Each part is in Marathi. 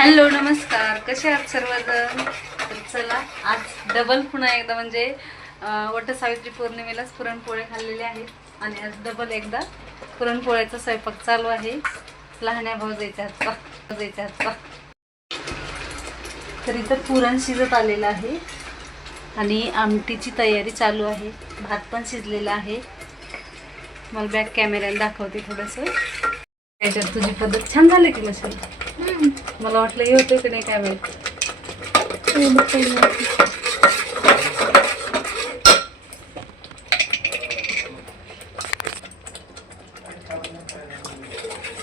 हॅलो नमस्कार. कसे आहात सर्वजण? तर चला आज डबल पुन्हा एकदा म्हणजे वट वटसावित्री पौर्णिमेलाच पुरणपोळे खाल्लेले आहेत आणि आज डबल एकदा पुरणपोळ्याचा स्वयंपाक चालू आहे. लहान्या भाऊजायच्या हातचा भाऊजायच्या हातचा तर इथं पुरण शिजत आलेलं आहे. आणि आमटीची तयारी चालू आहे. भात पण शिजलेला आहे. मला बॅक कॅमेऱ्याला दाखवते थोडंसं. त्याच्यात तुझी पद्धत छान झाली की मशीन मला वाटलं हे होतं की नाही काय माहीत.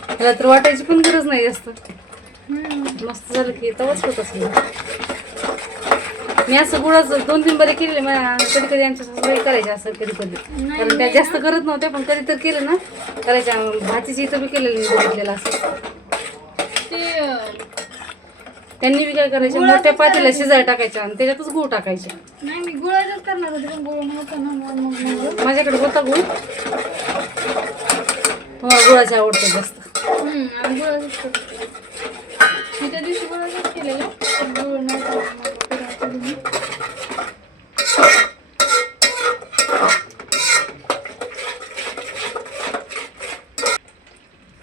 त्याला तर वाटायची पण गरज नाही जास्त. मस्त झालं की तवाच होत असेल. मी असं गुळाच दोन तीन बरे केलेले कधी कधी आमच्या सासूबाई करायचे असं कधी कधी कारण त्या जास्त करत नव्हत्या पण कधी तर केलं ना. करायच्या भाजीची इथं बी केलेलं मी बघितलेलं असं. त्यांनी बी काय करायचे मोठ्या पातीला शिजायला टाकायच्या आणि त्याच्यातच गूळ टाकायचे. नाही मी गुळाचंच करणार होते पण गुळ नव्हता ना मग मग मग माझ्याकडे होता गूळ. तुम्हाला गुळाचे आवडतं जास्त. हम्म, आम्ही गुळाचंच करतो मी त्या दिवशी गुळाचंच केलेलं पण गुळ नव्हता मग गुळाचं घेऊन.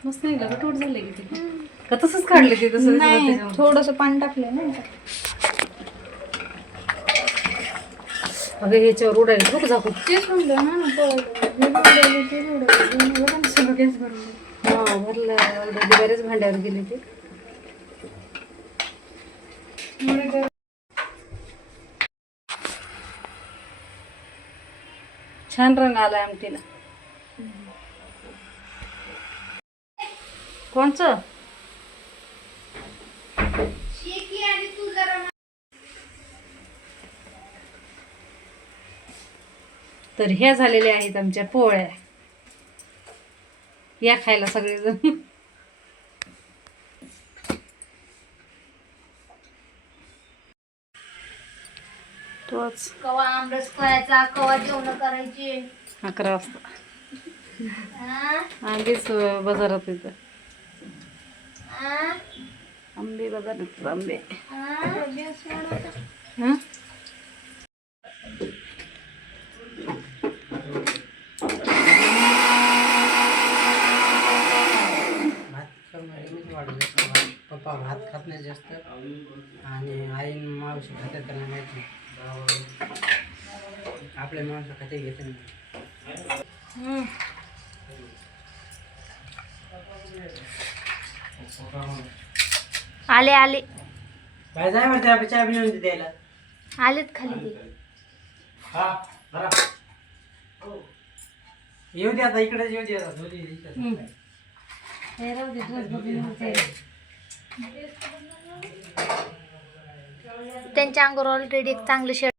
मस्त नाही लागत टोट झाले की ते का तसंच काढले ते तसं नाही त्याच्यावर? थोडस पाणी टाकलं ना अगं ह्याच्यावर उडायला खूप झाकू तेच म्हणलं ना ना पोळ्याचं. हे उडवलं, ते उडवलं. हे बघा ना, सगळं गॅस भरलं. हा भरलं already बरेच भांड्यावर गेले ते मुळे छान रंग आलाय आमटीला कोणचं? तर ह्या झालेल्या आहेत आमच्या पोळ्या. या खायला सगळेजण. तोच. कवा आमरस खायचा कवा जेवण करायची? अकरा वाजता? आंबेच बाजारात येतं हा? आंबे बाजारात आंबे हा? हं? पप्पा भात खात नाही जास्त आणि आईन मावशी खाते त्यांना माहीत आपले माणसं खाते घेते नाही. आले आले. काय जाय म्हणते आपण चहा बनवून द्यायला आलेत खाली ते. येऊ दे आता इकडे येऊ दे आता दोन्ही इकडे. हे राहू दे. त्यांच्या अंगावर ऑलरेडी एक चांगलं शर्ट